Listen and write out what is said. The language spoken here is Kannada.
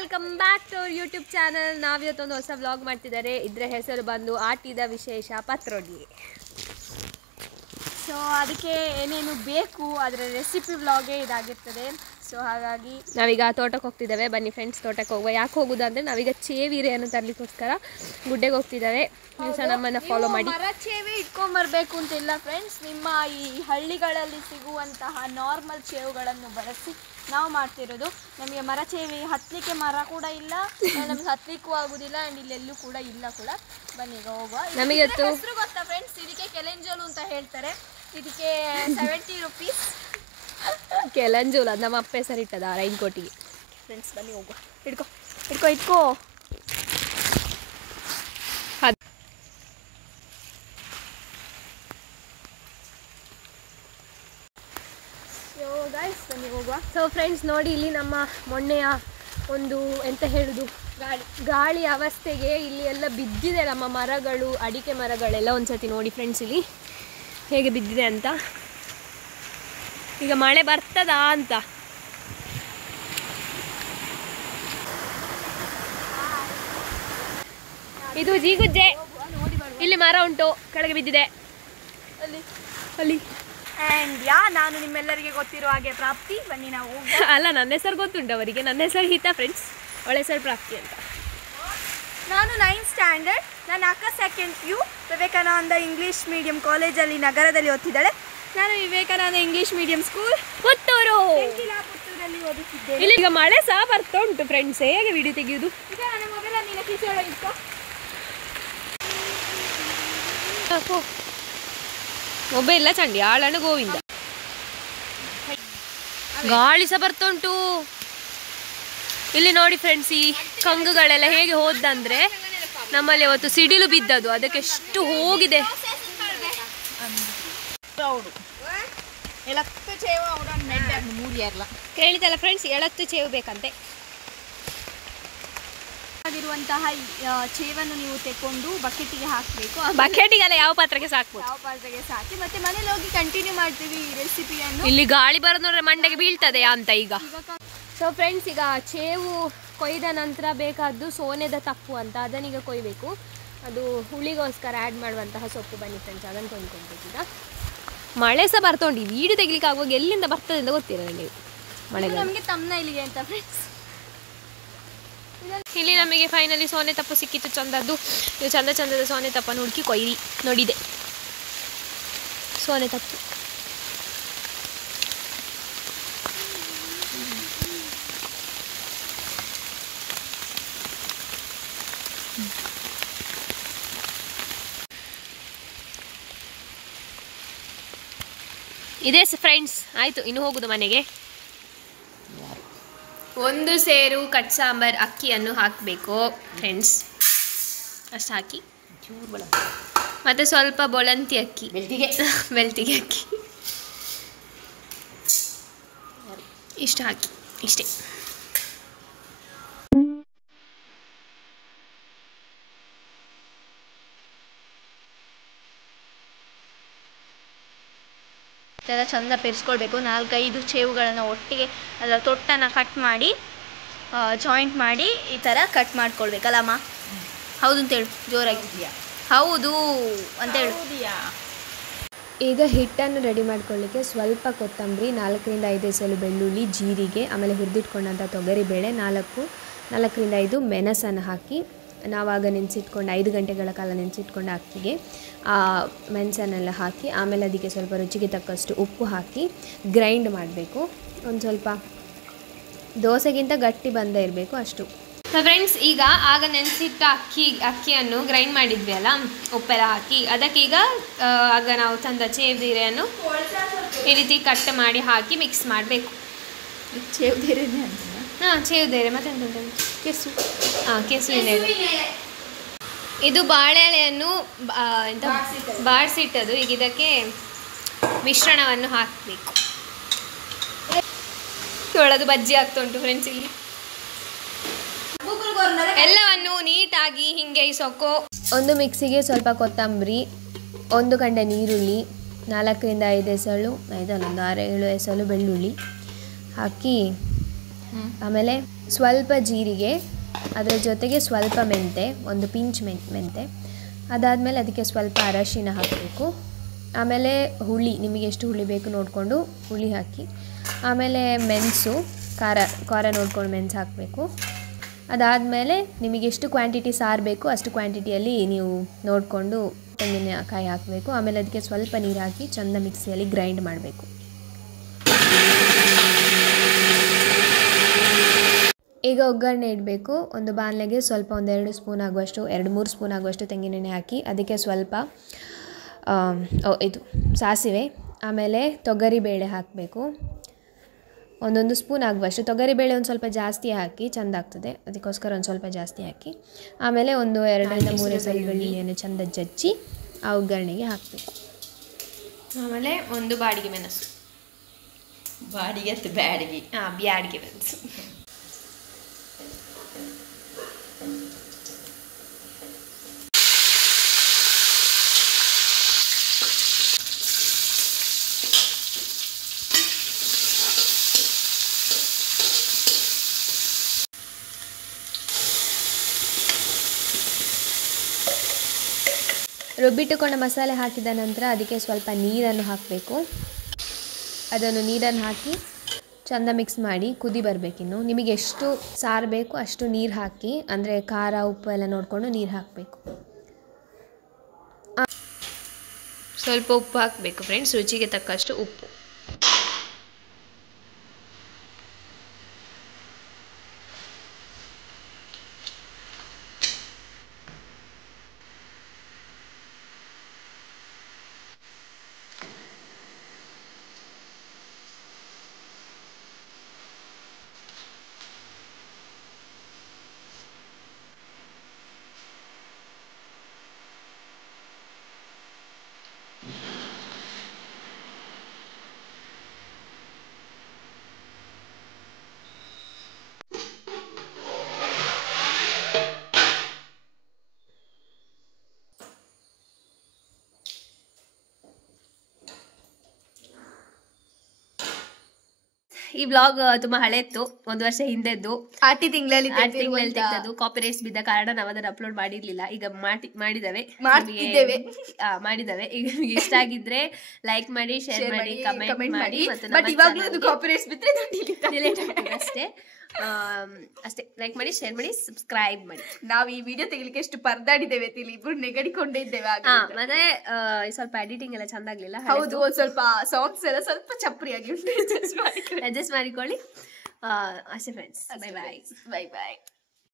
Welcome back to our YouTube channel. ನಾವಿವತ್ತೊಂದು ಹೊಸ ವ್ಲಾಗ್ ಮಾಡ್ತಿದ್ದಾರೆ. ಇದರ ಹೆಸರು ಬಂದು ಆಟಿದ ವಿಶೇಷ ಪತ್ರೊಡಿಗೆ. ಸೊ ಅದಕ್ಕೆ ಏನೇನು ಬೇಕು ಅದರ ರೆಸಿಪಿ ವ್ಲಾಗೇ ಇದಾಗಿರ್ತದೆ. ಸೊ ಹಾಗಾಗಿ ನಾವೀಗ ತೋಟಕ್ಕೆ ಹೋಗ್ತಿದ್ದೇವೆ. ಬನ್ನಿ ಫ್ರೆಂಡ್ಸ್, ತೋಟಕ್ಕೆ ಹೋಗುವ. ಯಾಕೆ ಹೋಗೋದು ಅಂದರೆ ನಾವೀಗ ಚೇವೀರೆಯನ್ನು ತರಲಿಕ್ಕೋಸ್ಕರ ಗುಡ್ಡೆಗೆ ಹೋಗ್ತಿದ್ದೇವೆ. ನೀವು ಸಹ ನಮ್ಮನ್ನು ಫಾಲೋ ಮಾಡಿ. ಮರ ಚೇವಿ ಇಟ್ಕೊಂಡ್ಬರ್ಬೇಕು ಅಂತಿಲ್ಲ ಫ್ರೆಂಡ್ಸ್. ನಿಮ್ಮ ಈ ಹಳ್ಳಿಗಳಲ್ಲಿ ಸಿಗುವಂತಹ ನಾರ್ಮಲ್ ಚೇವುಗಳನ್ನು ಬಳಸಿ ನಾವು ಮಾಡ್ತಿರೋದು. ನಮಗೆ ಮರ ಚೇವಿ ಹತ್ತಲಿಕ್ಕೆ ಮರ ಕೂಡ ಇಲ್ಲ, ನಮಗೆ ಹತ್ತಲಿಕ್ಕೂ ಆಗೋದಿಲ್ಲ, ಆ್ಯಂಡ್ ಇಲ್ಲೆಲ್ಲೂ ಕೂಡ ಇಲ್ಲ ಕೂಡ. ಬನ್ನಿ ಈಗ ಹೋಗುವ. ನಮಗೆ ಹೆಸರು ಗೊತ್ತಾ ಫ್ರೆಂಡ್ಸ್? ಇದಕ್ಕೆ ಕೆಲೆಂಜೋಲು ಅಂತ ಹೇಳ್ತಾರೆ. ಇದಕ್ಕೆ 70 ರೂಪೀಸ್. ಕೆಲೆಂಜೋಲು ಅದು ನಮ್ಮ ಅಪ್ಪ ಹೆಸರಿಟ್ಟದ ರೈನ್ಕೋಟಿಗೆ. ಫ್ರೆಂಡ್ಸ್ ಬನ್ನಿ ಹೋಗುವ. ಇಟ್ಕೋ ಇಟ್ಕೋ ಇಟ್ಕೋ. ಬನ್ನಿ ಹೋಗುವ. ಸೊ ಫ್ರೆಂಡ್ಸ್ ನೋಡಿ, ಇಲ್ಲಿ ನಮ್ಮ ಮೊನ್ನೆಯ ಒಂದು ಎಂತ ಹೇಳುದು ಗಾಳಿ ಅವಸ್ಥೆಗೆ ಇಲ್ಲಿ ಎಲ್ಲ ಬಿದ್ದಿದೆ ನಮ್ಮ ಮರಗಳು, ಅಡಿಕೆ ಮರಗಳೆಲ್ಲ. ಒಂದ್ಸತಿ ನೋಡಿ ಫ್ರೆಂಡ್ಸ್ ಇಲ್ಲಿ ಹೇಗೆ ಬಿದ್ದಿದೆ ಅಂತ. ಈಗ ಮಳೆ ಬರ್ತದಾ ಅಂತ. ಇದು ಜೀಗುಜ್ಜೆ. ಇಲ್ಲಿ ಮರ ಉಂಟು, ಕೆಳಗೆ ಬಿದ್ದಿದೆ ಅಲ್ಲಿ ಅಲ್ಲಿ. ಆ್ಯಂಡ್ ನಾನು ನಿಮ್ಮೆಲ್ಲರಿಗೆ ಗೊತ್ತಿರೋ ಹಾಗೆ ಪ್ರಾಪ್ತಿ. ಬನ್ನಿ ನಾವು ಅಲ್ಲ, ನನ್ನ ಹೆಸರು ಗೊತ್ತುಂಟು ಅವರಿಗೆ. ನನ್ನ ಹೆಸರು ಹಿತಾ ಫ್ರೆಂಡ್ಸ್, ಅವಳ ಹೆಸರು ಪ್ರಾಪ್ತಿ ಅಂತ. ನಾನು 9th ಸ್ಟ್ಯಾಂಡರ್ಡ್. ನನ್ನ ಅಕ್ಕ 2nd PU Vivekananda English medium ಕಾಲೇಜಲ್ಲಿ ನಗರದಲ್ಲಿ ಓದ್ತಿದ್ದಾಳೆ. ನಾನು Vivekananda English medium school Puttur, ಪುತ್ತೂರಲ್ಲಿ ಓದುತ್ತಿದ್ದೇನೆ. ಇಲ್ಲಿ ಈಗ ಮಳೆ ಸಹ ಬರ್ತಾ ಉಂಟು ಫ್ರೆಂಡ್ಸ್. ಹೇಗೆ ವಿಡಿಯೋ ತೆಗೆಯುವುದು? ಈಗ ನನ್ನ ಮೊಬೈಲ್ ನೀನು ಕಿಸೆ ಒಳಗೆ ಇಟ್ಕೋ. ಮೊಬೈಲ್ ಚಂಡಿ ಆಳಣ್ಣ ಗೋವಿಂದ. ಗಾಳಿ ಸಹ ಬರ್ತಾ ಉಂಟು. ಇಲ್ಲಿ ನೋಡಿ ಫ್ರೆಂಡ್ಸ್, ಈ ಕಂಗುಗಳೆಲ್ಲ ಹೇಗೆ ಹೋದಂದ್ರೆ ನಮ್ಮಲ್ಲಿ ಅವತ್ತು ಸಿಡಿಲು ಬಿದ್ದದು, ಅದಕ್ಕೆ ಎಷ್ಟು ಹೋಗಿದೆ. ಕೇಳಿದಲ್ಲ ಫ್ರೆಂಡ್ಸ್, 70 ಚೇವು ಬೇಕಂತೆ. ಆಗಿರುವಂತಹ ಚೇವನ್ನು ನೀವು ತೆಕ್ಕೊಂಡು ಬಕೆಟಿಗೆ ಹಾಕಬೇಕು. ಬಕೆಟಿಗೆಲ್ಲ ಯಾವ ಪಾತ್ರಕ್ಕೆ ಸಾಕ್ಬೋದು, ಯಾವ ಪಾತ್ರಕ್ಕೆ ಸಾಕಿ ಮತ್ತೆ ಮನೇಲಿ ಹೋಗಿ ಕಂಟಿನ್ಯೂ ಮಾಡ್ತೀವಿ ಈ ರೆಸಿಪಿಯನ್ನು. ಇಲ್ಲಿ ಗಾಳಿ ಬರೋದು ನೋಡ್ರೆ ಮಂಡೆಗೆ ಬೀಳ್ತದೆ ಅಂತ ಈಗ. ಸೊ ಫ್ರೆಂಡ್ಸ್, ಈಗ ಚೇವು ಕೊಯ್ದ ನಂತರ ಬೇಕಾದ್ದು ಸೋನೆದ ತಪ್ಪು ಅಂತ, ಅದನ್ನೀಗ ಕೊಯ್ಬೇಕು. ಅದು ಹುಳಿಗೋಸ್ಕರ ಆ್ಯಡ್ ಮಾಡುವಂತಹ ಸೊಪ್ಪು. ಬನ್ನಿ ಫ್ರೆಂಡ್ಸ್, ಅದನ್ನು ಕೊಂಡ್ಕೊಳ್ಬೇಕು. ಈಗ ಮಳೆ ಸಹ ಬರ್ತೊಂಡು. ವೀಡಿಯೋ ತೆಗಿಲಿಕ್ಕೆ ಆಗುವಾಗ ಎಲ್ಲಿಂದ ಬರ್ತದೆ ಅಂತ ಗೊತ್ತಿಲ್ಲ ನನಗೆ. ಮಳೆ ನಮಗೆ ತಮ್ಮನ ಇಲ್ಲಿಗೆ ಅಂತ ಫ್ರೆಂಡ್ಸ್. ಇಲ್ಲಿ ನಮಗೆ ಫೈನಲಿ ಸೋನೆ ತಪ್ಪು ಸಿಕ್ಕಿತ್ತು ಚಂದದ್ದು. ನೀವು ಚಂದ ಚಂದದ ಸೋನೆ ತಪ್ಪನ್ನು ಹುಡುಕಿ ಕೊಯ್ರಿ. ನೋಡಿದೆ ಸೋನೆ ತಪ್ಪು. ಇದೇ ಫ್ರೆಂಡ್ಸ್, ಆಯಿತು, ಇನ್ನು ಹೋಗುದು ಮನೆಗೆ. 1 ಸೇರು ಕಟ್ ಸಾಂಬಾರ್ ಅಕ್ಕಿಯನ್ನು ಹಾಕಬೇಕು ಫ್ರೆಂಡ್ಸ್. ಅಷ್ಟು ಹಾಕಿ, ಮತ್ತು ಸ್ವಲ್ಪ ಬೊಳಂತಿ ಅಕ್ಕಿ, ಬೆಳ್ತಿಗೆ ಅಕ್ಕಿ ಇಷ್ಟು ಹಾಕಿ, ಇಷ್ಟೇ. ಇದೆಲ್ಲ ಚಂದ ಪೆರಿಸ್ಕೊಳ್ಬೇಕು. 4-5 ಚೇವುಗಳನ್ನು ಒಟ್ಟಿಗೆ ಅದರ ತೊಟ್ಟನ್ನು ಕಟ್ ಮಾಡಿ ಜಾಯಿಂಟ್ ಮಾಡಿ ಈ ಥರ ಕಟ್ ಮಾಡ್ಕೊಳ್ಬೇಕಲ್ಲಮ್ಮ. ಹೌದು ಅಂತೇಳು ಜೋರಾಗಿ. ಹೌದು ಅಂತೇಳು. ಈಗ ಹಿಟ್ಟನ್ನು ರೆಡಿ ಮಾಡ್ಕೊಳ್ಳಿಕ್ಕೆ ಸ್ವಲ್ಪ ಕೊತ್ತಂಬರಿ, 4-5 ಎಸಳು ಬೆಳ್ಳುಳ್ಳಿ, ಜೀರಿಗೆ, ಆಮೇಲೆ ಹುರಿದಿಟ್ಕೊಂಡಂಥ ತೊಗರಿಬೇಳೆ, 4-5 ಮೆಣಸನ್ನು ಹಾಕಿ ನಾವಾಗ ನೆನೆಸಿಟ್ಕೊಂಡು 5 ಗಂಟೆಗಳ ಕಾಲ ನೆನೆಸಿಟ್ಕೊಂಡ ಅಕ್ಕಿಗೆ ಆ ಮೆಣಸನ್ನೆಲ್ಲ ಹಾಕಿ, ಆಮೇಲೆ ಅದಕ್ಕೆ ಸ್ವಲ್ಪ ರುಚಿಗೆ ತಕ್ಕಷ್ಟು ಉಪ್ಪು ಹಾಕಿ ಗ್ರೈಂಡ್ ಮಾಡಬೇಕು. ಒಂದು ಸ್ವಲ್ಪ ದೋಸೆಗಿಂತ ಗಟ್ಟಿ ಬಂದೇ ಇರಬೇಕು ಅಷ್ಟು. ಫ್ರೆಂಡ್ಸ್, ಈಗ ಆಗ ನೆನೆಸಿಟ್ಟ ಅಕ್ಕಿಯನ್ನು ಗ್ರೈಂಡ್ ಮಾಡಿದ್ವಿ ಅಲ್ಲ, ಉಪ್ಪೆಲ್ಲ ಹಾಕಿ, ಅದಕ್ಕೀಗ ಆಗ ನಾವು ತಂದ ಚೇವುದೀರೆಯನ್ನು ಈ ರೀತಿ ಕಟ್ ಮಾಡಿ ಹಾಕಿ ಮಿಕ್ಸ್ ಮಾಡಬೇಕು. ಚೇವುದೀರೆ ಚೇವುದೀರೆ ಮತ್ತೆ ಕೆಸು. ಕೆಸುವಿನ ಎಲೆ. ಇದು ಬಾಳೆ ಎಲೆಯನ್ನು ಬಾಡಿಸಿಟ್ಟದು. ಈಗ ಇದಕ್ಕೆ ಮಿಶ್ರಣವನ್ನು ಹಾಕಬೇಕು. ಒಳದು ಬಜ್ಜಿ ಆಗ್ತಾ ಉಂಟು ಫ್ರೆಂಡ್ಸ್. ಇಲ್ಲಿ ಎಲ್ಲವನ್ನು ನೀಟಾಗಿ ಹಿಂಗೆ ಇಸೋಕು. ಒಂದು ಮಿಕ್ಸಿಗೆ ಸ್ವಲ್ಪ ಕೊತ್ತಂಬರಿ, 1 ಗಂಟೆ ನೀರುಳ್ಳಿ, 4-5 ಎಸಳು, 5 ಅಲ್ಲ 1 6-7 ಎಸಳು ಬೆಳ್ಳುಳ್ಳಿ ಹಾಕಿ ಆಮೇಲೆ ಸ್ವಲ್ಪ ಜೀರಿಗೆ, ಅದರ ಜೊತೆಗೆ ಸ್ವಲ್ಪ ಮೆಂತೆ, ಒಂದು ಪಿಂಚ್ ಮೆಂತೆ. ಅದಾದಮೇಲೆ ಅದಕ್ಕೆ ಸ್ವಲ್ಪ ಅರಶಿನ ಹಾಕಬೇಕು. ಆಮೇಲೆ ಹುಳಿ, ನಿಮಗೆ ಎಷ್ಟು ಹುಳಿ ಬೇಕು ನೋಡಿಕೊಂಡು ಹುಳಿ ಹಾಕಿ. ಆಮೇಲೆ ಮೆಣಸು, ಖಾರ ನೋಡ್ಕೊಂಡು ಮೆಣಸು ಹಾಕಬೇಕು. ಅದಾದಮೇಲೆ ನಿಮಗೆ ಎಷ್ಟು ಕ್ವಾಂಟಿಟಿ ಸಾರು ಬೇಕು ಅಷ್ಟು ಕ್ವಾಂಟಿಟಿಯಲ್ಲಿ ನೀವು ನೋಡಿಕೊಂಡು ತೆಂಗಿನಕಾಯಿ ಹಾಕಬೇಕು. ಆಮೇಲೆ ಅದಕ್ಕೆ ಸ್ವಲ್ಪ ನೀರು ಹಾಕಿ ಚೆಂದ ಮಿಕ್ಸಿಯಲ್ಲಿ ಗ್ರೈಂಡ್ ಮಾಡಬೇಕು. ಈಗ ಒಗ್ಗರಣೆ ಇಡಬೇಕು. ಒಂದು ಬಾಣಲೆಗೆ ಸ್ವಲ್ಪ 2 ಸ್ಪೂನ್ ಆಗುವಷ್ಟು, 2-3 ಸ್ಪೂನ್ ಆಗುವಷ್ಟು ತೆಂಗಿನೆಣ್ಣೆ ಹಾಕಿ ಅದಕ್ಕೆ ಸ್ವಲ್ಪ ಸಾಸಿವೆ, ಆಮೇಲೆ ತೊಗರಿಬೇಳೆ ಹಾಕಬೇಕು. 1 ಸ್ಪೂನ್ ಆಗುವಷ್ಟು. ತೊಗರಿಬೇಳೆ ಒಂದು ಸ್ವಲ್ಪ ಜಾಸ್ತಿ ಹಾಕಿ ಚೆಂದ ಆಗ್ತದೆ, ಅದಕ್ಕೋಸ್ಕರ ಒಂದು ಸ್ವಲ್ಪ ಜಾಸ್ತಿ ಹಾಕಿ. ಆಮೇಲೆ 2-3 ಎಸಳು ಬೆಳ್ಳುಳ್ಳಿಯನ್ನು ಚೆಂದ ಜಜ್ಜಿ ಆ ಒಗ್ಗರಣೆಗೆ ಹಾಕಬೇಕು. ಆಮೇಲೆ 1 ಬಾಡಿಗೆ ಮೆಣಸು, ಬ್ಯಾಡಿಗೆ ಮೆಣಸು. ರುಬ್ಬಿಟ್ಟುಕೊಂಡ ಮಸಾಲೆ ಹಾಕಿದ ನಂತರ ಅದಕ್ಕೆ ಸ್ವಲ್ಪ ನೀರನ್ನು ಹಾಕಬೇಕು. ಅದನ್ನು ನೀರನ್ನು ಹಾಕಿ ಚೆಂದ ಮಿಕ್ಸ್ ಮಾಡಿ ಕುದಿ ಬರಬೇಕಿನ್ನು. ನಿಮಗೆ ಎಷ್ಟು ಸಾರು ಬೇಕು ಅಷ್ಟು ನೀರು ಹಾಕಿ, ಅಂದರೆ ಖಾರ ಉಪ್ಪು ಎಲ್ಲ ನೋಡಿಕೊಂಡು ನೀರು ಹಾಕಬೇಕು. ಸ್ವಲ್ಪ ಉಪ್ಪು ಹಾಕಬೇಕು ಫ್ರೆಂಡ್ಸ್, ರುಚಿಗೆ ತಕ್ಕಷ್ಟು ಉಪ್ಪು. ಈ ಬ್ಲಾಗ್ ತುಂಬಾ ಹಳೆತ್ತು, 1 ವರ್ಷ ಹಿಂದೆದ್ದು, ಆಟಿ ತಿಂಗಳಲ್ಲಿ ತೆಗೆದದ್ದು. ಕಾಪಿರೈಟ್ಸ್ ಬಿದ್ದ ಕಾರಣ ನಾವು ಅದನ್ನ ಅಪ್ಲೋಡ್ ಮಾಡಿರ್ಲಿಲ್ಲ. ಈಗ ಮಾಡಿದವೆ. ಈಗ ನಿಮಗೆ ಇಷ್ಟ ಆಗಿದ್ರೆ ಲೈಕ್ ಮಾಡಿ, ಶೇರ್ ಮಾಡಿ, ಕಮೆಂಟ್ ಮಾಡಿ. ಬಟ್ ಇವಾಗಲೂ ಕಾಪಿರೈಟ್ಸ್ ಬಿದ್ರೆ ಡಿಲೀಟ್ ಆಗ್ತದೆ ಅಷ್ಟೇ. ಲೈಕ್ ಮಾಡಿ, ಶೇರ್ ಮಾಡಿ, ಸಬ್ಸ್ಕ್ರೈಬ್ ಮಾಡಿ. ನಾವು ಈ ವಿಡಿಯೋ ತೆಗಿಲಿಕ್ಕೆ ಎಷ್ಟು ಪರದಾಡಿದ್ದೇವೆ, ಇಬ್ರು ನೆಗಡಿಕೊಂಡೇ ಇದ್ದೇವೆ. ಮತ್ತೆ ಸ್ವಲ್ಪ ಎಡಿಟಿಂಗ್ ಎಲ್ಲ ಚಂದಾಗ್ಲಿಲ್ಲ. ಹೌದು, ಸ್ವಲ್ಪ ಸಾಂಗ್ಸ್ ಎಲ್ಲ ಸ್ವಲ್ಪ ಚಪ್ರಿಯಾಗಿ ಅಡ್ಜಸ್ಟ್ ಮಾಡಿಕೊಳ್ಳಿ ಅಷ್ಟೇ ಫ್ರೆಂಡ್ಸ್. Bye bye.